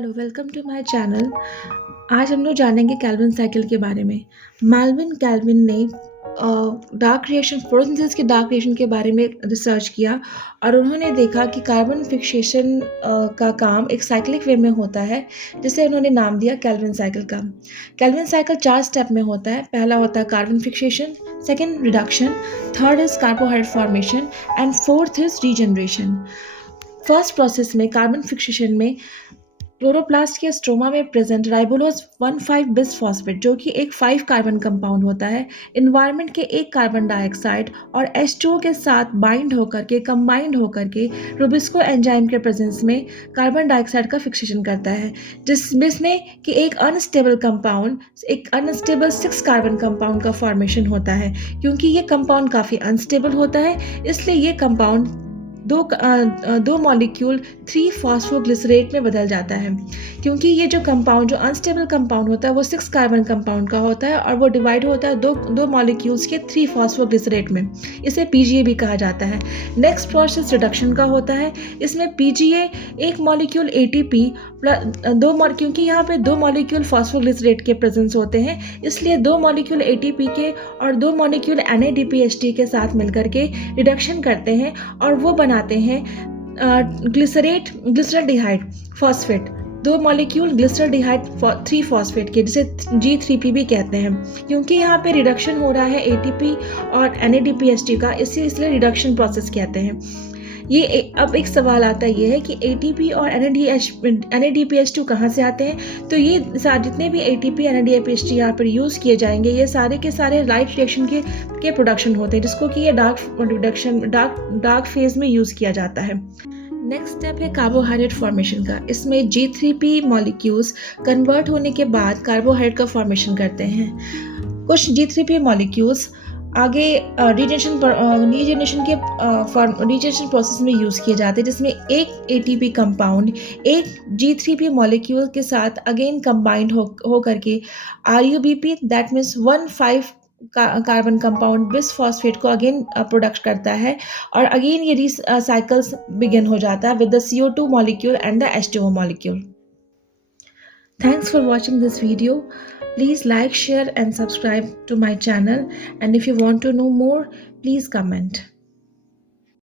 Hello, welcome to my channel. आज हम लोग जानेंगे केल्विन साइकिल के बारे में। मेल्विन केल्विन ने डार्क रिएक्शन फोटोसिंथेसिस के डार्क रिएक्शन के बारे में रिसर्च किया और उन्होंने देखा कि कार्बन फिक्सेशन का काम एक साइक्लिक वे में होता है, जिसे उन्होंने नाम दिया केल्विन साइकिल का। केल्विन साइकिल 4 स्टेप में होता है। पहला होता है carbon fixation, second reduction, third is carbohydrate formation and fourth is regeneration. First process में कार्बन फिक्सेशन में क्लोरोप्लास्ट के स्ट्रोमा में प्रेजेंट राइबोलोज 1,5 बिस फॉस्फेट, जो कि एक 5 कार्बन कंपाउंड होता है, इन्वायरमेंट के एक कार्बन डाइऑक्साइड और H2O के साथ कंबाइंड होकर के रुबिस्को एंजाइम के प्रेजेंस में कार्बन डाइऑक्साइड का फिक्सेशन करता है, जिसमें कि एक अनस्टेबल 6 कार्बन कंपाउंड का फॉर्मेशन होता है। क्योंकि ये कंपाउंड काफ़ी अनस्टेबल होता है, इसलिए ये कंपाउंड दो मॉलिक्यूल 3 फॉस्फोग्लिसरेट में बदल जाता है। क्योंकि ये जो अनस्टेबल कंपाउंड होता है वो 6 कार्बन कंपाउंड का होता है और वो डिवाइड होता है दो मॉलिक्यूल्स के 3 फॉस्फोग्लिसरेट में। इसे पीजीए भी कहा जाता है। नेक्स्ट प्रोसेस रिडक्शन का होता है। इसमें पीजीए एक मॉलिक्यूल एटीपी क्योंकि यहाँ पे 2 मॉलिक्यूल फॉस्फोग्लिसरेट के प्रेजेंस होते हैं, इसलिए 2 मॉलिक्यूल एटीपी के और 2 मॉलिक्यूल NADPHT के साथ मिलकर के रिडक्शन करते हैं और वो बनाते हैं glyceraldehyde phosphate, 2 molecule glyceraldehyde 3 phosphate के, जिसे G3P भी कहते हैं। क्योंकि यहाँ पे रिडक्शन हो रहा है एटीपी और NADPHT का, इसलिए रिडक्शन प्रोसेस कहते हैं। अब एक सवाल आता है, ये है कि एटीपी और NADPH2 कहाँ से आते हैं। तो ये जितने भी एटीपी NADPH2 यहाँ पर यूज़ किए जाएंगे, ये सारे के सारे लाइट रिएक्शन के प्रोडक्शन होते हैं, जिसको कि ये डार्क फेज में यूज़ किया जाता है। नेक्स्ट स्टेप है कार्बोहाइड्रेट फॉर्मेशन का। इसमें G3P मॉलिक्यूल्स कन्वर्ट होने के बाद कार्बोहाइड्रेट का फॉर्मेशन करते हैं। कुछ G3P मॉलिक्यूल्स आगे रीजनरेशन प्रोसेस में यूज़ किए जाते हैं, जिसमें एक एटीपी कंपाउंड एक G3P मॉलिक्यूल के साथ अगेन कंबाइंड हो करके RUBP, that means 1,5 carbon compound bis phosphate को अगेन प्रोडक्ट करता है और अगेन ये साइकिल्स बिगिन हो जाता है with the CO2 molecule and the H2O molecule. Thanks for watching this video. Please like, share and subscribe to my channel, and if you want to know more, please comment.